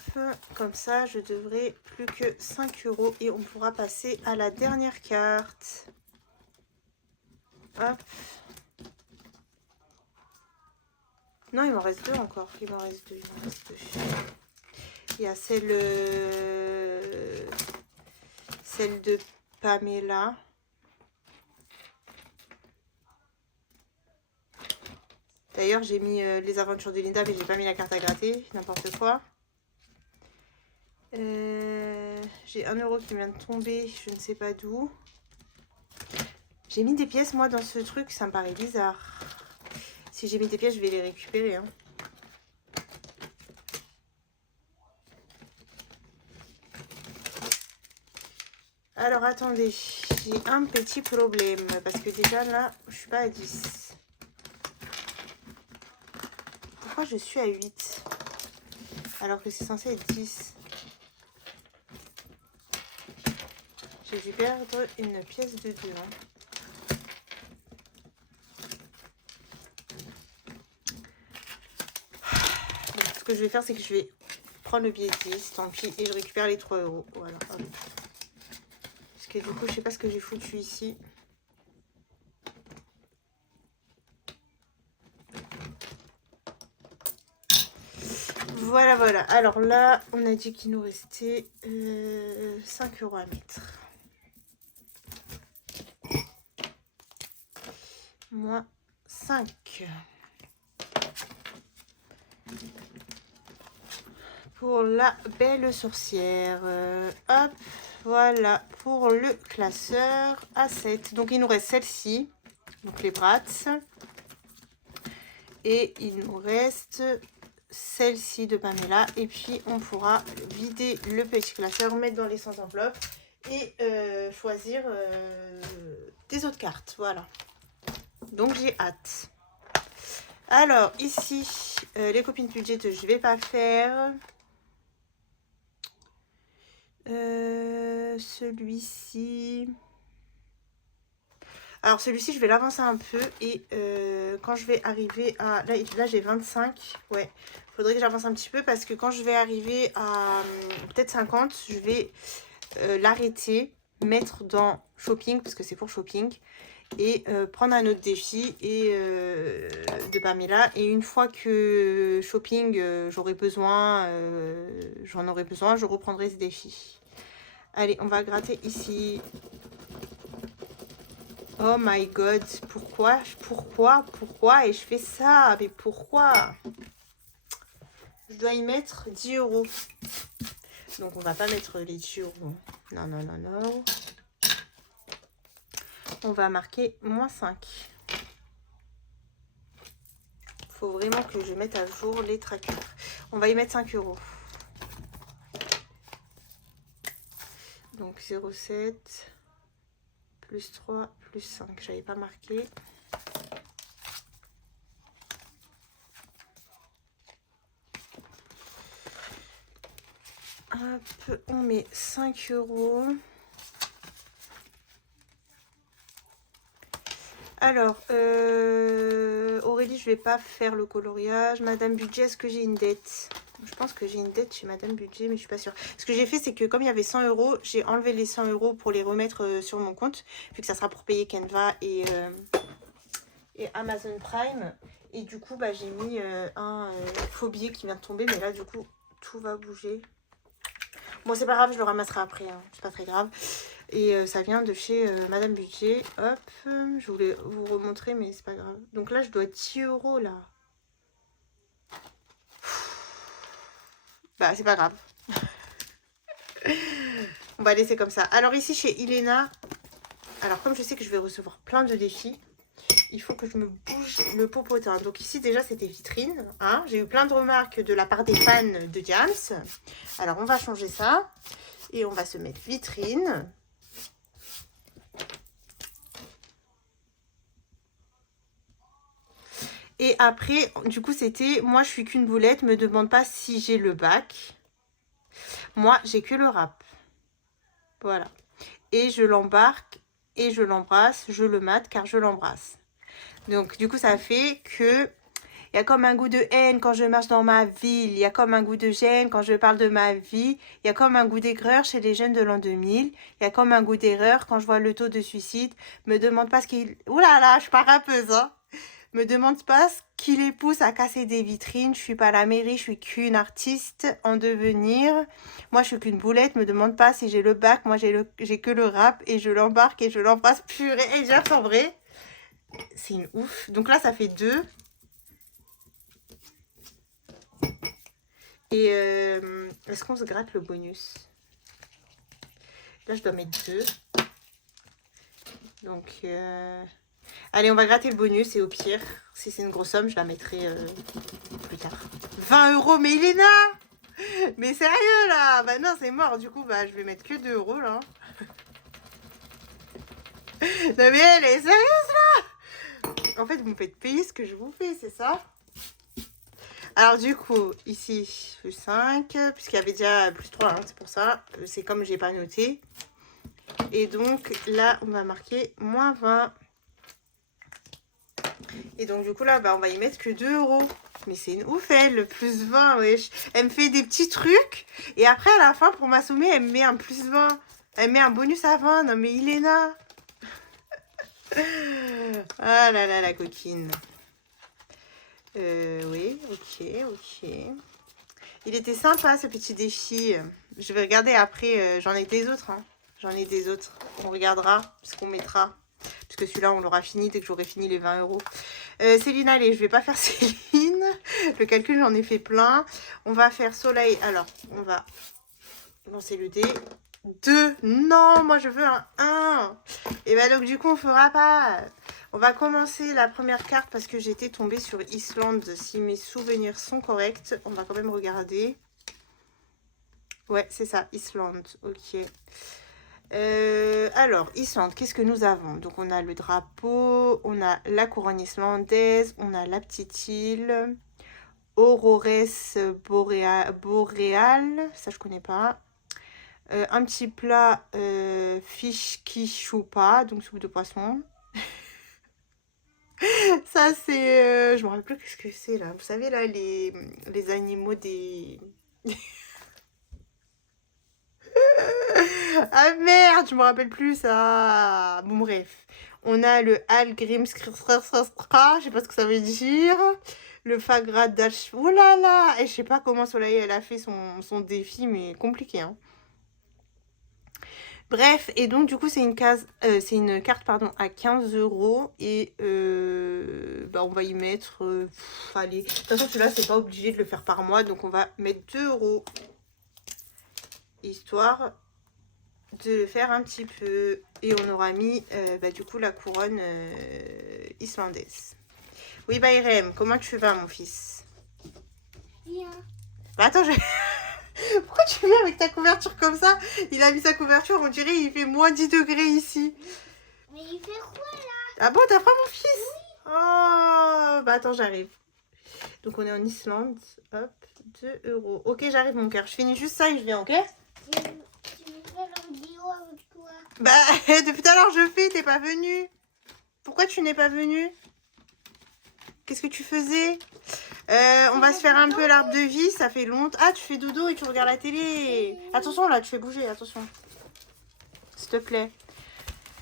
comme ça, je devrais plus que 5 € et on pourra passer à la dernière carte. Hop. Non, il m'en reste 2 encore. Il m'en reste 2. Il y a celle de Pamela. D'ailleurs, j'ai mis les aventures de Linda, mais j'ai pas mis la carte à gratter. N'importe quoi. J'ai 1 € qui vient de tomber, je ne sais pas d'où. J'ai mis des pièces, moi, dans ce truc, ça me paraît bizarre. Si j'ai mis des pièces, je vais les récupérer. Hein. Alors, attendez, j'ai un petit problème. Parce que déjà, là, je suis pas à 10. Pourquoi je suis à 8 alors que c'est censé être 10? J'ai dû perdre une pièce de 2. Hein. Donc, ce que je vais faire, c'est que je vais prendre le billet de 10, tant pis, et je récupère les 3 €. Voilà. Parce que du coup, je sais pas ce que j'ai foutu ici. Voilà, voilà. Alors là, on a dit qu'il nous restait 5 € à mettre. Moins 5. Pour la belle sorcière. Hop, voilà. Pour le classeur A7. Donc, il nous reste celle-ci. Donc, les brats. Et il nous reste celle-ci de Pamela. Et puis, on pourra vider le petit classeur, mettre dans les 100 enveloppes et choisir des autres cartes. Voilà. Donc, j'ai hâte. Alors, ici, les copines budget, je vais pas faire. Celui-ci... Alors, celui-ci, je vais l'avancer un peu. Et quand je vais arriver à... Là j'ai 25. Ouais, faudrait que j'avance un petit peu parce que quand je vais arriver à peut-être 50, je vais l'arrêter, mettre dans shopping, parce que c'est pour shopping, et prendre un autre défi et de Pamela. Et une fois que shopping, j'en aurai besoin, je reprendrai ce défi. Allez, on va gratter ici. Oh my god, pourquoi et je fais ça? Mais pourquoi? Je dois y mettre 10 €. Donc on va pas mettre les 10 €. Non, non, non, non. On va marquer moins 5. Faut vraiment que je mette à jour les trackers. On va y mettre 5 €. Donc 0,7 plus 3 plus 5. J'avais pas marqué. Hop, on met 5 €. Alors, Aurélie, je vais pas faire le coloriage. Madame Budget, est-ce que j'ai une dette? Je pense que j'ai une dette chez Madame Budget, mais je suis pas sûre. Ce que j'ai fait, c'est que comme il y avait 100 €, j'ai enlevé les 100 € pour les remettre sur mon compte, vu que ça sera pour payer Canva et Amazon Prime. Et du coup, bah, j'ai mis un faux billet qui vient de tomber, mais là, du coup, tout va bouger. Bon, c'est pas grave, je le ramasserai après, hein. C'est pas très grave. Et ça vient de chez Madame Budget. Hop, je voulais vous remontrer, mais c'est pas grave. Donc là, je dois 10 € là. Bah, c'est pas grave. On va laisser comme ça. Alors ici, chez Ilena, alors comme je sais que je vais recevoir plein de défis, il faut que je me bouge le popotin. Donc ici, déjà, c'était vitrine. Hein. J'ai eu plein de remarques de la part des fans de Diams. Alors, on va changer ça. Et on va se mettre vitrine. Et après, du coup, c'était, moi, je suis qu'une boulette, me demande pas si j'ai le bac. Moi, j'ai que le rap. Voilà. Et je l'embarque, et je l'embrasse, je le mate, car je l'embrasse. Donc, du coup, ça fait que... Il y a comme un goût de haine quand je marche dans ma ville. Il y a comme un goût de gêne quand je parle de ma vie. Il y a comme un goût d'aigreur chez les jeunes de l'an 2000. Il y a comme un goût d'erreur quand je vois le taux de suicide. Me demande pas ce qu'il... Ouh là là, je suis pas rappeuse, hein. Me demande pas ce qui les pousse à casser des vitrines. Je suis pas la mairie, je suis qu'une artiste en devenir. Moi, je suis qu'une boulette. Me demande pas si j'ai le bac. Moi, j'ai que le rap et je l'embarque et je l'embrasse purée. Et j'ai en vrai. C'est une ouf. Donc là, ça fait 2. Et est-ce qu'on se gratte le bonus? Là, je dois mettre 2. Donc, allez, on va gratter le bonus et au pire, si c'est une grosse somme, je la mettrai plus tard. 20 €, mais Iléna! Mais sérieux, là? Bah non, c'est mort. Du coup, bah, je vais mettre que 2 €, là. Non, mais elle est sérieuse, là? En fait, vous me faites payer ce que je vous fais, c'est ça? Alors du coup, ici, plus 5, puisqu'il y avait déjà plus 3, hein, c'est pour ça. C'est comme j'ai pas noté. Et donc là, on va marquer moins 20. Et donc du coup là, bah, on va y mettre que 2 €. Mais c'est une ouf, elle, le plus 20, wesh. Elle me fait des petits trucs. Et après, à la fin, pour m'assommer, elle me met un plus 20. Elle met un bonus à 20. Non mais Iléna. Ah là là, la coquine. Oui, ok. Il était sympa ce petit défi. Je vais regarder après. J'en ai des autres. Hein. J'en ai des autres. On regardera ce qu'on mettra. Parce que celui-là, on l'aura fini dès que j'aurai fini les 20 €. Céline, allez, je vais pas faire Céline. Le calcul, j'en ai fait plein. On va faire soleil. Alors, on va lancer le dé. 2. Non, moi je veux un 1. Et bah donc du coup, on fera pas... On va commencer la première carte parce que j'étais tombée sur Islande. Si mes souvenirs sont corrects, on va quand même regarder. Ouais, c'est ça, Islande. Ok. Alors, Islande, qu'est-ce que nous avons? Donc, on a le drapeau, on a la couronne islandaise, on a la petite île, Aurores boréale, ça je connais pas. Un petit plat fish quichoupa, donc soupe de poisson. Ça, c'est... je me rappelle plus qu'est-ce que c'est, là. Vous savez, là, les animaux des... Ah, merde, je me rappelle plus, ça. Bon, bref. On a le Algrim... Je sais pas ce que ça veut dire. Le Fagra d'Alch... Oh là là. Et je sais pas comment Soleil, elle a fait son défi, mais compliqué, hein. Bref, et donc du coup c'est une carte pardon à 15 € et bah, on va y mettre, allez, de toute façon celui-là c'est pas obligé de le faire par mois, donc on va mettre 2 €, histoire de le faire un petit peu, et on aura mis bah, du coup la couronne islandaise. Oui Bayrem, comment tu vas mon fils? Bien. Bah attends, pourquoi tu mets avec ta couverture comme ça? Il a mis sa couverture, on dirait il fait moins 10 degrés ici. Mais il fait froid là. Ah bon, t'as froid mon fils? Oui. Oh, bah attends, j'arrive. Donc on est en Islande. Hop, 2 €. Ok, j'arrive mon cœur. Je finis juste ça et je viens, ok? Je vais faire un vidéo avec toi. Bah, depuis tout à l'heure je fais, t'es pas venu. Pourquoi tu n'es pas venu? Qu'est-ce que tu faisais? On va se faire un peu l'arbre de vie, ça fait longtemps. Ah, tu fais dodo et tu regardes la télé. Attention là, tu fais bouger, attention. S'il te plaît.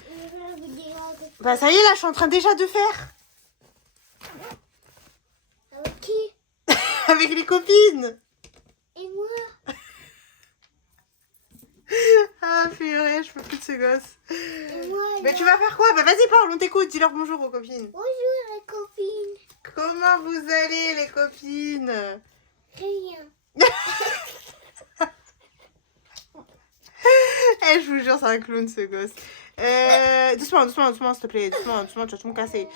Je vais faire une vidéo avec toi. Bah ça y est, là, je suis en train déjà de faire. Avec qui? Avec les copines. Et moi? Ah, purée, je peux plus de ce gosse. Et moi? Mais tu vas faire quoi? Bah vas-y, parle, on t'écoute. Dis-leur bonjour aux copines. Bonjour les copines. Comment vous allez, les copines? Rien. Eh, je vous jure, c'est un clown, ce gosse. Doucement, s'il te plaît. Doucement, tu vas tout me casser.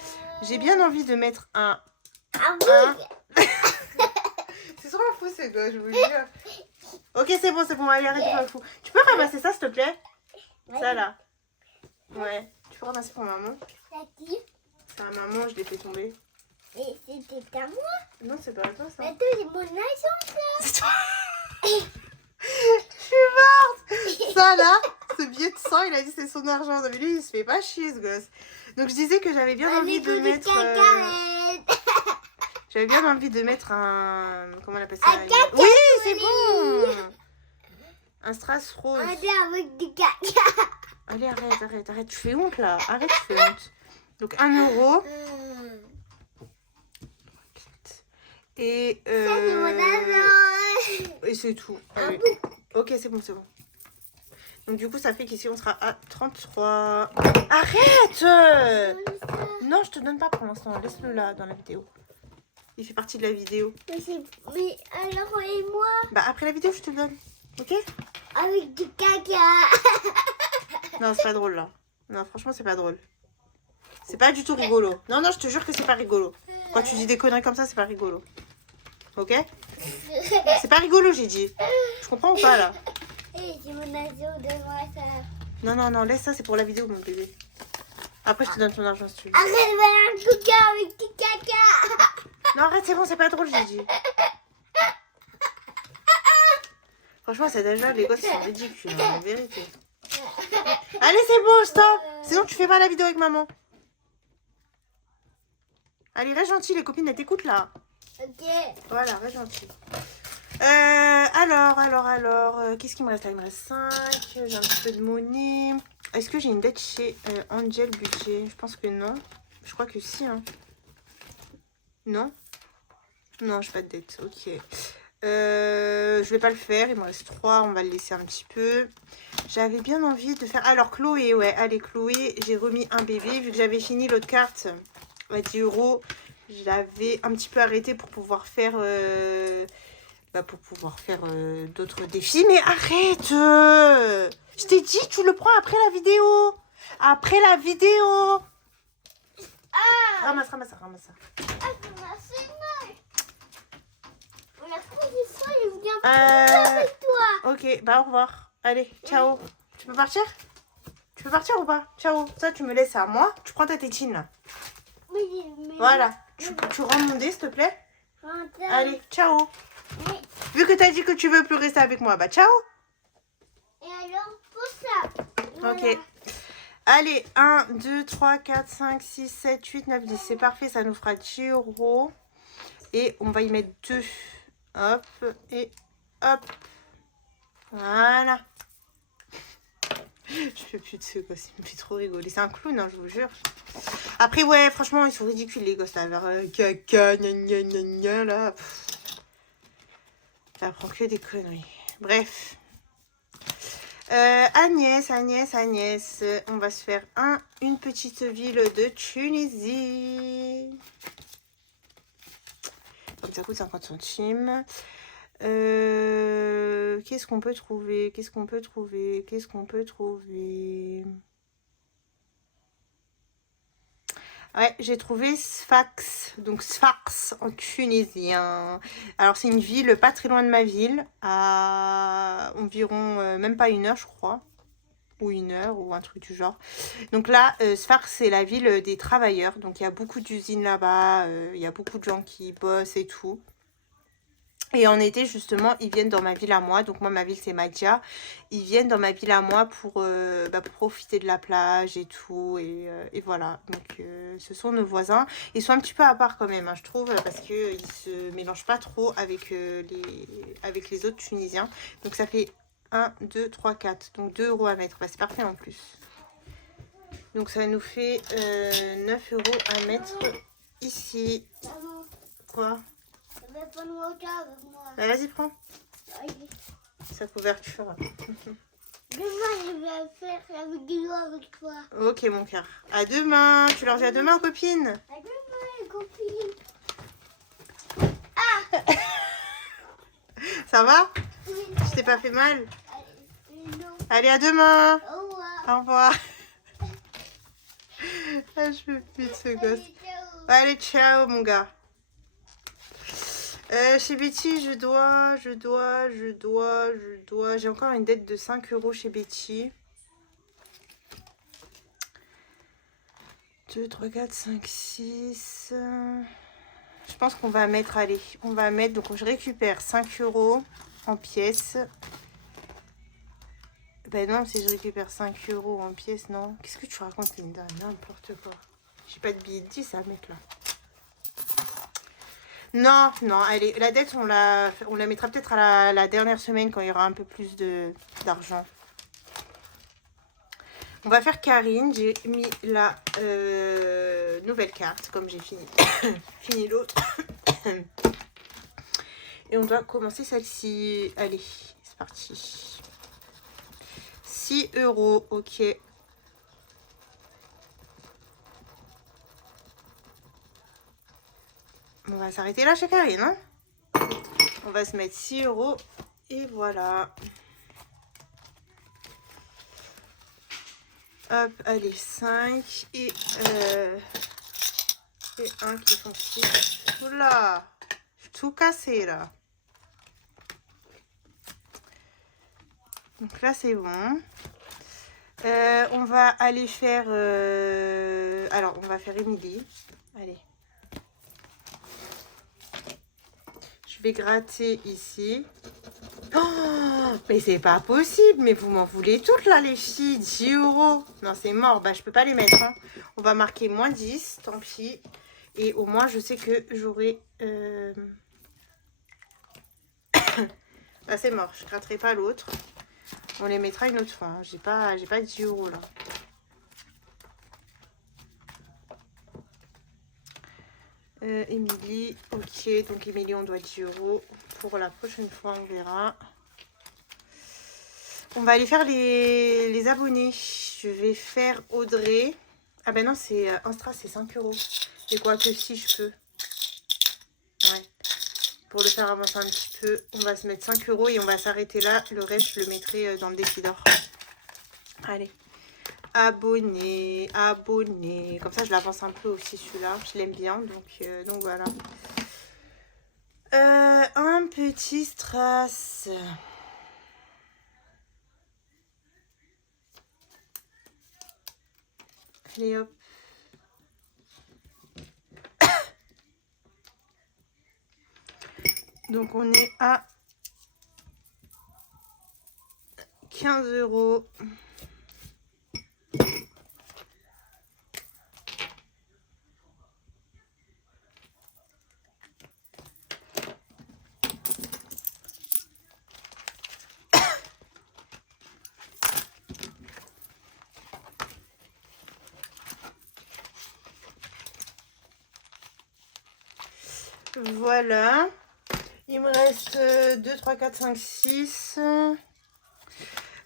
J'ai bien envie de mettre un... Ah oui. C'est trop fou, ce gosse, je vous jure. Ok, c'est bon, allez, arrête de faire le fou. Tu peux ramasser ça, s'il te plaît? Ça, là. Ouais. Tu peux ramasser pour maman? C'est qui? C'est à maman, je l'ai fait tomber. Et c'était à moi? Non, c'est pas à toi, ça. Mais toi, c'est mon agence là. C'est toi. Je suis morte. Ça, là, ce billet de 100, il a dit c'est son argent. Mais lui, il se fait pas chier, ce gosse. Donc, je disais que j'avais bien envie de mettre... J'avais bien envie de mettre un... Comment on appelle ça? Un caca. Oui, c'est bon. Un strass rose. On est avec du caca. Allez, arrête. Tu fais honte, là. Arrête, tu fais honte. Donc, 1 euro. Et... Ça, c'est mon argent. Et c'est tout. Allez. Ok, c'est bon. Donc, du coup, ça fait qu'ici, on sera à 33. Arrête! Non, je te donne pas pour l'instant. Laisse-le là, dans la vidéo. Il fait partie de la vidéo. Mais alors, et moi? Bah, après la vidéo, je te le donne. Ok? Avec du caca. Non, c'est pas drôle, là. Non, franchement, c'est pas drôle. C'est pas du tout rigolo. Non, je te jure que c'est pas rigolo. Quand tu dis des conneries comme ça, c'est pas rigolo. Ok? C'est pas rigolo, j'ai dit. Je comprends ou pas, là? J'ai mon argent de moi, ça. Non, laisse ça, c'est pour la vidéo, mon bébé. Après, je te donne ton argent si tu veux. Arrête de faire un coca avec du caca. Non, arrête, c'est bon, c'est pas drôle, j'ai dit. Franchement, à cet âge-là, les gosses sont ridicules, hein, la vérité. Allez, c'est bon, stop. Sinon, tu fais pas la vidéo avec maman. Allez, reste gentil, les copines, elles t'écoutent, là. Ok. Voilà, reste gentil. Alors, qu'est-ce qu'il me reste là? Il me reste 5. J'ai un petit peu de monnaie. Est-ce que j'ai une dette chez Angel Budget? Je pense que non. Je crois que si, hein. Non? Non, j'ai pas de dette. Ok. Je vais pas le faire. Il me reste 3. On va le laisser un petit peu. J'avais bien envie de faire... Alors, Chloé, ouais. Allez, Chloé, j'ai remis un bébé. Vu que j'avais fini l'autre carte à 10 euros, je l'avais un petit peu arrêté pour pouvoir faire... d'autres défis. Mais arrête! Je t'ai dit, tu le prends après la vidéo. Après la vidéo. Ramasse ça. Ah, ça m'a fait mal. On a trop de fois, je viens plus avec toi. Ok, bah au revoir. Allez, ciao. Tu peux partir? Tu peux partir ou pas? Ciao. Ça, tu me laisses à moi. Tu prends ta tétine là. Mais Voilà. Tu rends mon dé, s'il te plaît? Allez, ciao. Mais- Vu que t'as dit que tu veux plus rester avec moi, bah ciao. Et alors, pour ça. Ok. Voilà. Allez, 1, 2, 3, 4, 5, 6, 7, 8, 9, 10. C'est parfait, ça nous fera 10 euros. Et on va y mettre 2. Hop, et hop. Voilà. Je fais plus de ce gosse, il me fait trop rigoler. C'est un clown, hein, je vous jure. Après, ouais, franchement, ils sont ridicules, les gosses, là. Vers caca, gna gna gna gna, là. Ça apprend que des conneries. Bref. Agnès, on va se faire une petite ville de Tunisie. Comme ça coûte 50 centimes. Qu'est-ce qu'on peut trouver? Ouais, j'ai trouvé Sfax. Donc Sfax en tunisien. Alors c'est une ville pas très loin de ma ville. À environ, même pas 1 heure je crois. Ou 1 heure ou un truc du genre. Donc là, Sfax c'est la ville des travailleurs. Donc il y a beaucoup d'usines là-bas. Il y a beaucoup de gens qui bossent et tout. Et en été, justement, ils viennent dans ma ville à moi. Donc moi, ma ville, c'est Madia. Ils viennent dans ma ville à moi pour profiter de la plage et tout. Et voilà. Donc ce sont nos voisins. Ils sont un petit peu à part quand même, hein, je trouve. Parce qu'ils ne se mélangent pas trop avec les autres Tunisiens. Donc ça fait 1, 2, 3, 4. Donc 2 euros à mettre. Bah, c'est parfait en plus. Donc ça nous fait 9 euros à mettre ici. Maman, Quoi? ça va pas nous regarder avec moi. Bah vas-y, prends Allez. sa couverture. Demain, je vais faire la vidéo avec toi. Ok, mon cœur. À demain. Tu leur dis à demain, copine. À demain, les copines. Ça va? Oui. Tu t'es pas fait mal? Non. Allez, à demain. Au revoir. Au revoir. Ah, je peux plus de ce gosse. Allez, ciao. Allez, ciao, mon gars. Chez Betty, je dois. J'ai encore une dette de 5 euros chez Betty. 2, 3, 4, 5, 6. Je pense qu'on va mettre, allez, on va mettre, donc je récupère 5 euros en pièces. Ben non, si je récupère 5 euros en pièces, non. Qu'est-ce que tu racontes, Linda? N'importe quoi. J'ai pas de billet de 10 à mettre là. Non, non, allez, la dette, on la mettra peut-être à la dernière semaine quand il y aura un peu plus d'argent. On va faire Karine. J'ai mis la nouvelle carte, comme j'ai fini l'autre. Et on doit commencer celle-ci. Allez, c'est parti. 6 €, ok. On va s'arrêter là chez Karine, hein. On va se mettre 6 € et voilà. Hop, allez, 5 et 1 qui font 6. Oula, je suis tout cassé là. Donc là, c'est bon. On va aller faire... alors, on va faire Émilie. Allez. Je vais gratter ici. Oh, mais c'est pas possible. Mais vous m'en voulez toutes là, les filles. 10 €. Non, c'est mort. Bah, je peux pas les mettre. Hein. On va marquer moins 10. Tant pis. Et au moins, je sais que j'aurai... Bah, c'est mort. Je gratterai pas l'autre. On les mettra une autre fois. Hein. J'ai pas 10 € là. Émilie, ok, donc Émilie, on doit 10 €. Pour la prochaine fois, on verra. On va aller faire les abonnés. Je vais faire Audrey. Ah ben non, c'est Instra, c'est 5 €. Et quoi que si je peux. Ouais. Pour le faire avancer un petit peu, on va se mettre 5 € et on va s'arrêter là. Le reste, je le mettrai dans le défi d'or. Allez. Abonné, abonné. Comme ça, je l'avance un peu aussi celui-là. Je l'aime bien, donc voilà. Un petit strass. Allez hop. Donc on est à 15 €. Voilà. Il me reste 2, 3, 4, 5, 6.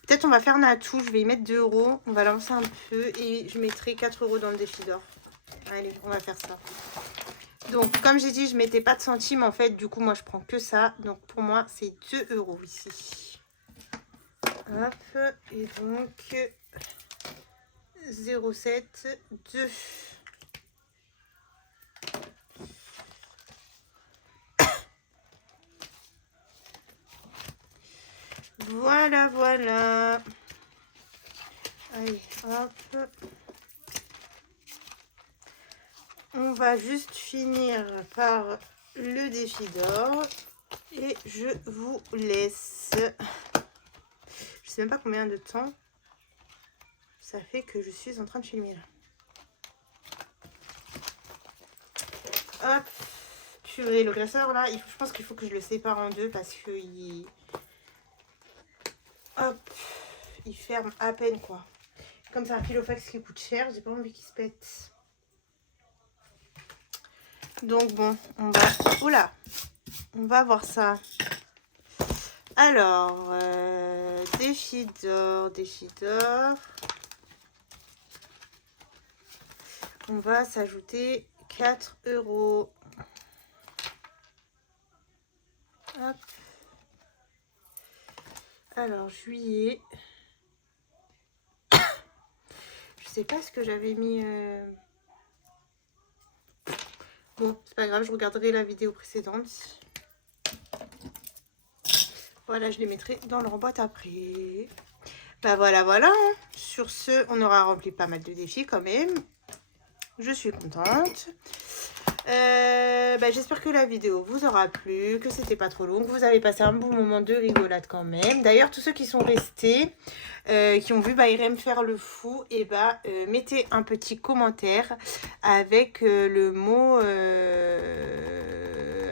Peut-être on va faire Natou. Je vais y mettre 2 €. On va lancer un peu et je mettrai 4 € dans le défi d'or. Allez, on va faire ça. Donc, comme j'ai dit, je mettais pas de centimes en fait. Du coup, moi, je prends que ça. Donc, pour moi, c'est 2 € ici. Hop. Et donc, 0,7, 2. Voilà, voilà. Allez, hop. On va juste finir par le défi d'or. Et je vous laisse. Je sais même pas combien de temps ça fait que je suis en train de filmer là. Hop. Purée, le glaceur là, je pense qu'il faut que je le sépare en deux parce que hop, il ferme à peine quoi. Comme c'est un Filofax qui coûte cher, j'ai pas envie qu'il se pète. Donc bon, on va voir ça. Alors, défi d'or. On va s'ajouter 4 €. Hop. Alors, juillet. Je sais pas ce que j'avais mis. Bon, c'est pas grave, je regarderai la vidéo précédente. Voilà, je les mettrai dans leur boîte après. Bah voilà, voilà. Hein. Sur ce, on aura rempli pas mal de défis quand même. Je suis contente. J'espère que la vidéo vous aura plu, que c'était pas trop long, que vous avez passé un bon moment de rigolade quand même. D'ailleurs, tous ceux qui sont restés, qui ont vu Irem faire le fou, et mettez un petit commentaire avec le mot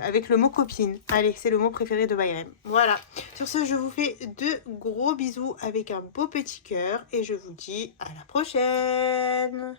avec le mot copine. Allez, c'est le mot préféré de Bayrem. Voilà. Sur ce, je vous fais de gros bisous avec un beau petit cœur et je vous dis à la prochaine.